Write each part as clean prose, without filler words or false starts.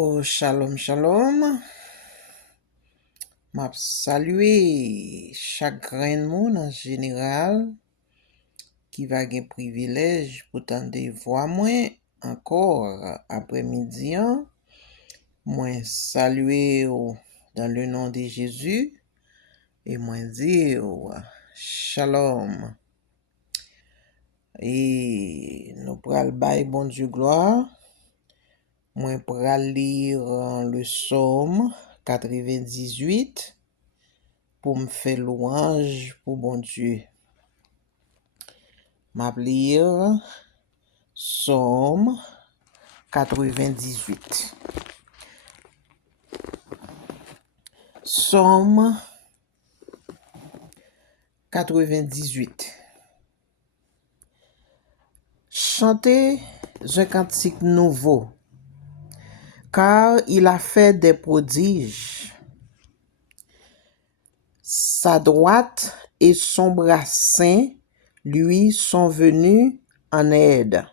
Oh, shalom, shalom. M'a salué chaque grain de monde en général qui va gen privilège pour tendre voix moi encore après-midi. Moi saluer dans le nom de Jésus et moi dire shalom. Et nous pral bay bon Dieu gloire. Moi pral lire le psaume 98 pour me faire louange pour bon Dieu. M'a lire psaume 98. Psaume 98. Chantez un cantique nouveau, car il a fait des prodiges. Sa droite et son bras saint lui sont venus en aide.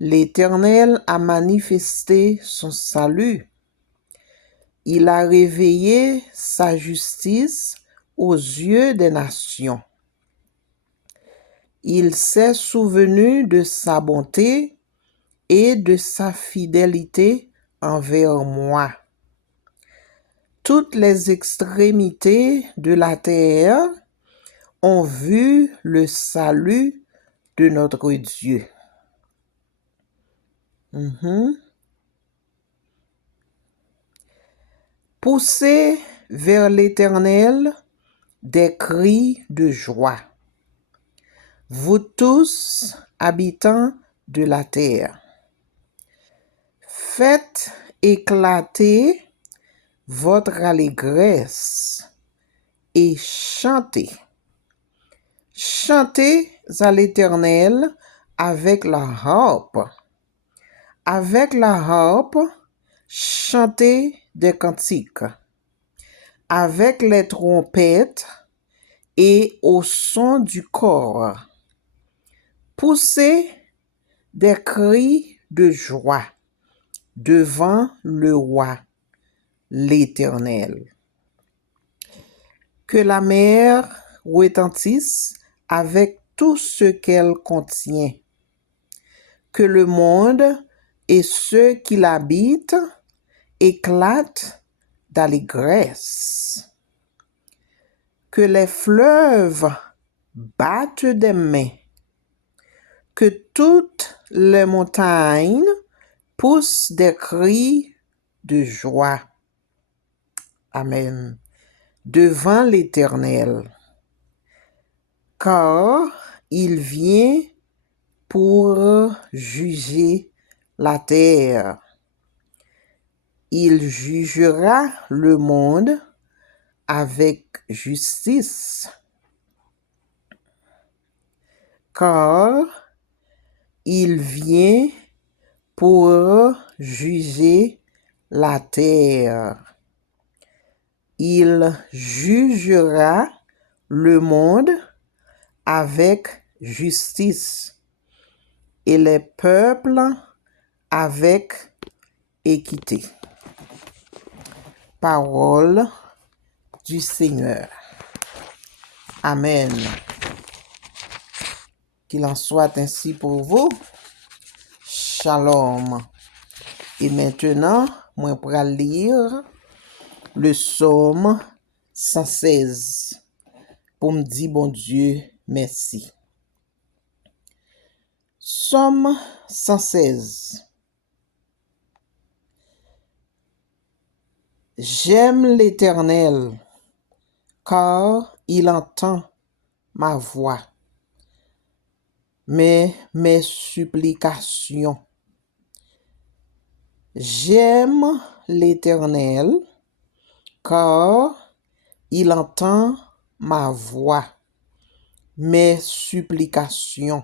L'Éternel a manifesté son salut. Il a réveillé sa justice aux yeux des nations. Il s'est souvenu de sa bonté et de sa fidélité envers moi. Toutes les extrémités de la terre ont vu le salut de notre Dieu. Poussez vers l'Éternel des cris de joie. Vous tous, habitants de la terre, faites éclater votre allégresse et chantez. Chantez à l'Éternel avec la harpe. Avec la harpe, chantez des cantiques. Avec les trompettes et au son du cor. Poussez des cris de joie devant le roi, l'Éternel. Que la mer retentisse avec tout ce qu'elle contient. Que le monde et ceux qui l'habitent éclatent d'allégresse. Que les fleuves battent des mains. Que toutes les montagnes poussent des cris de joie. Amen. Devant l'Éternel, car il vient pour juger la terre. Il jugera le monde avec justice, car il vient pour juger la terre. Il jugera le monde avec justice et les peuples avec équité. Parole du Seigneur. Amen. Qu'il en soit ainsi pour vous. Shalom. Et maintenant, moi pour lire le psaume 116 pour me dire bon Dieu merci. Psaume 116. J'aime l'Éternel, car il entend ma voix, mes supplications. J'aime l'Éternel, car il entend ma voix, mes supplications.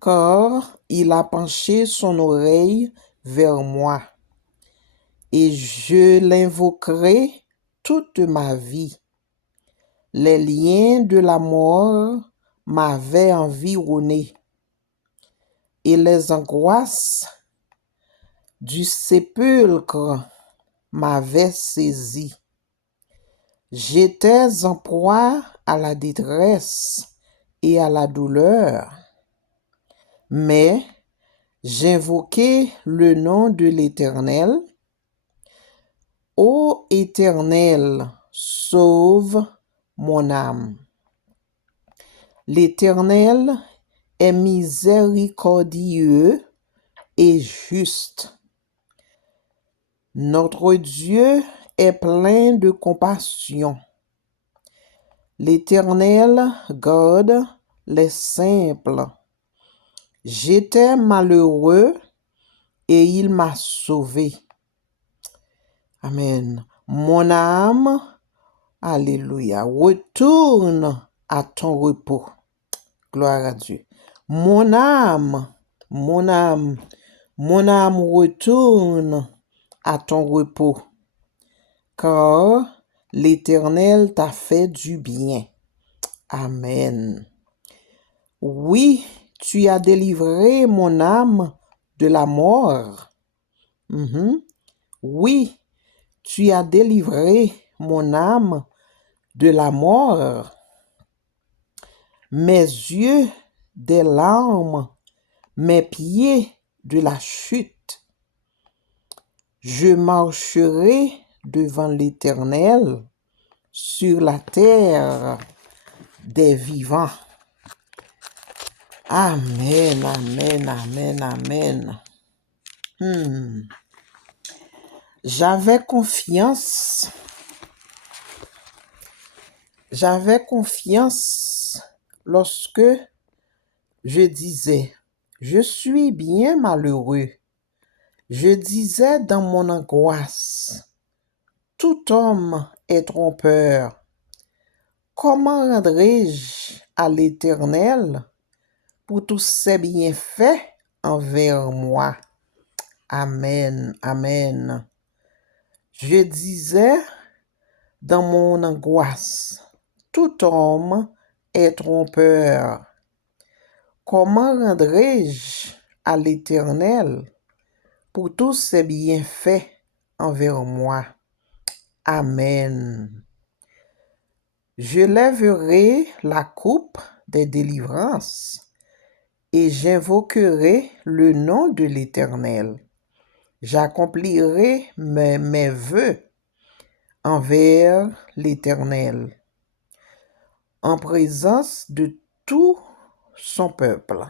Car il a penché son oreille vers moi, et je l'invoquerai toute ma vie. Les liens de la mort m'avaient environné, et les angoisses du sépulcre m'avait saisi. J'étais en proie à la détresse et à la douleur, mais j'invoquai le nom de l'Éternel. Ô Éternel, sauve mon âme. L'Éternel est miséricordieux et juste. Notre Dieu est plein de compassion. L'Éternel garde les simples. J'étais malheureux et il m'a sauvé. Amen. Mon âme, alléluia, retourne à ton repos. Gloire à Dieu. Mon âme, mon âme, mon âme retourne à ton repos, car l'Éternel t'a fait du bien. Amen. Oui, tu as délivré mon âme de la mort. Oui, tu as délivré mon âme de la mort, mes yeux des larmes, mes pieds de la chute. Je marcherai devant l'Éternel sur la terre des vivants. Amen, amen, amen, amen. J'avais confiance lorsque je disais, je suis bien malheureux. Je disais dans mon angoisse, tout homme est trompeur. Comment rendrai-je à l'Éternel pour tous ses bienfaits envers moi? Amen, amen. Je disais dans mon angoisse, tout homme est trompeur. Comment rendrai-je à l'Éternel pour tous ses bienfaits envers moi? Amen. Je lèverai la coupe des délivrances et j'invoquerai le nom de l'Éternel. J'accomplirai mes vœux envers l'Éternel en présence de tout son peuple.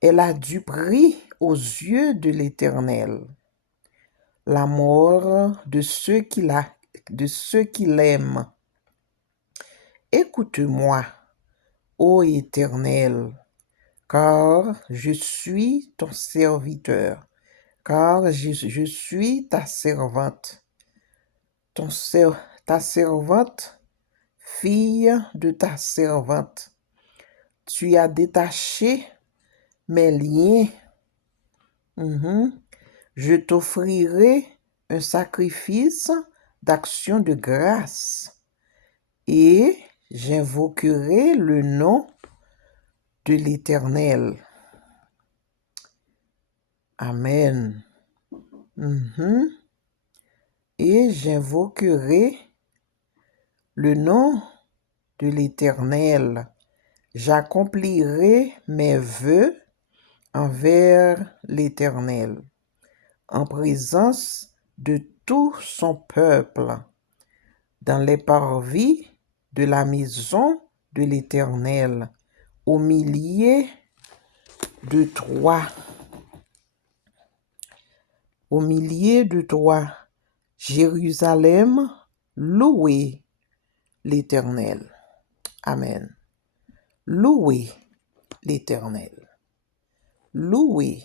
Elle a du prix aux yeux de l'Éternel, la mort de ceux qui l'aiment. Écoute-moi, ô Éternel, car je suis ton serviteur, car je suis ta servante, ta servante, fille de ta servante. Tu as détaché mes liens. Je t'offrirai un sacrifice d'action de grâce et j'invoquerai le nom de l'Éternel. Amen. Et j'invoquerai le nom de l'Éternel. J'accomplirai mes vœux envers l'Éternel en présence de tout son peuple, dans les parvis de la maison de l'Éternel, au milieu de toi. Au milieu de toi, Jérusalem, louez l'Éternel. Amen. Louez l'Éternel. Louez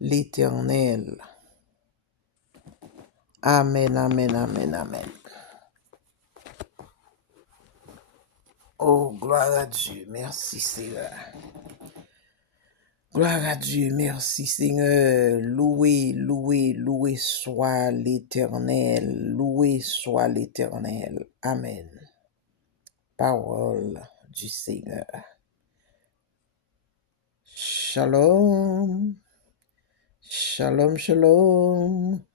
l'Éternel. Amen, amen, amen, amen. Oh, gloire à Dieu. Merci, Seigneur. Gloire à Dieu. Merci, Seigneur. Loué, loué, loué soit l'Éternel. Loué soit l'Éternel. Amen. Parole du Seigneur. Shalom. Shalom, shalom.